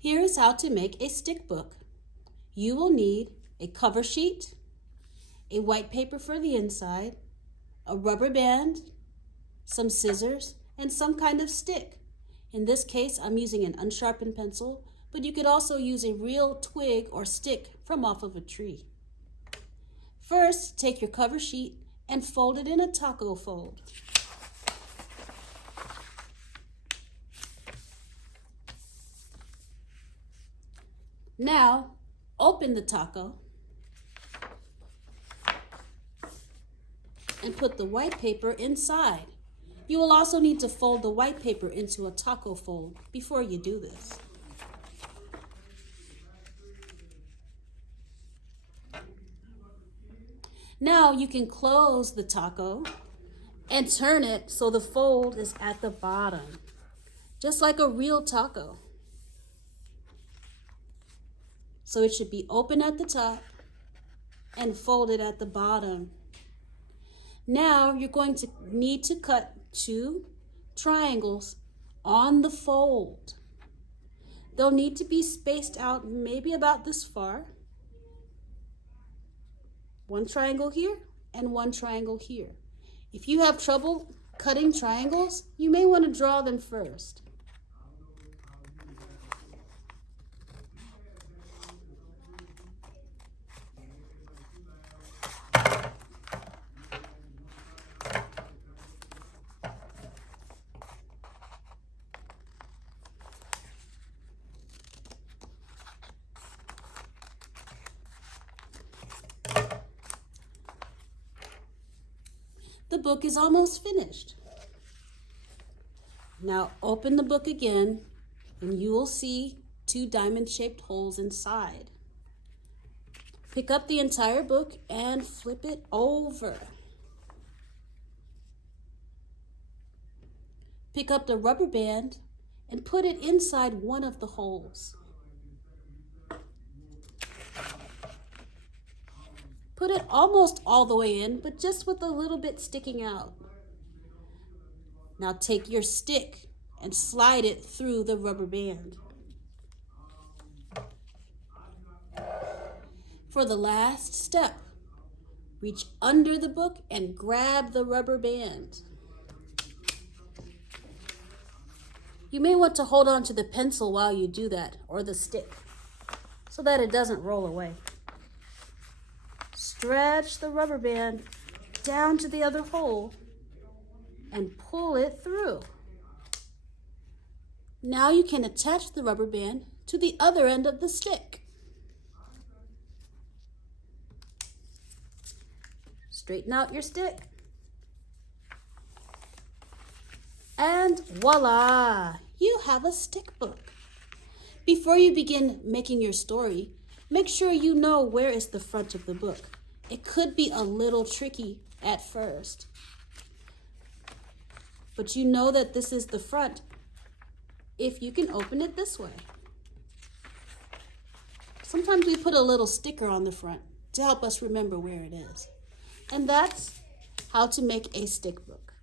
Here is how to make a stick book. You will need a cover sheet, a white paper for the inside, a rubber band, some scissors, and some kind of stick. In this case, I'm using an unsharpened pencil, but you could also use a real twig or stick from off of a tree. First, take your cover sheet and fold it in a taco fold. Now, open the taco and put the white paper inside. You will also need to fold the white paper into a taco fold before you do this. Now you can close the taco and turn it so the fold is at the bottom, just like a real taco. So it should be open at the top and folded at the bottom. Now you're going to need to cut 2 triangles on the fold. They'll need to be spaced out maybe about this far. 1 triangle here and 1 triangle here. If you have trouble cutting triangles, you may want to draw them first. The book is almost finished. Now open the book again and you will see 2 diamond-shaped holes inside. Pick up the entire book and flip it over. Pick up the rubber band and put it inside one of the holes. Put it almost all the way in, but just with a little bit sticking out. Now take your stick and slide it through the rubber band. For the last step, reach under the book and grab the rubber band. You may want to hold on to the pencil while you do that, or the stick, so that it doesn't roll away. Stretch the rubber band down to the other hole and pull it through. Now you can attach the rubber band to the other end of the stick. Straighten out your stick. And voila, you have a stick book. Before you begin making your story, make sure you know where is the front of the book. It could be a little tricky at first, but you know that this is the front if you can open it this way. Sometimes we put a little sticker on the front to help us remember where it is. And that's how to make a stick book.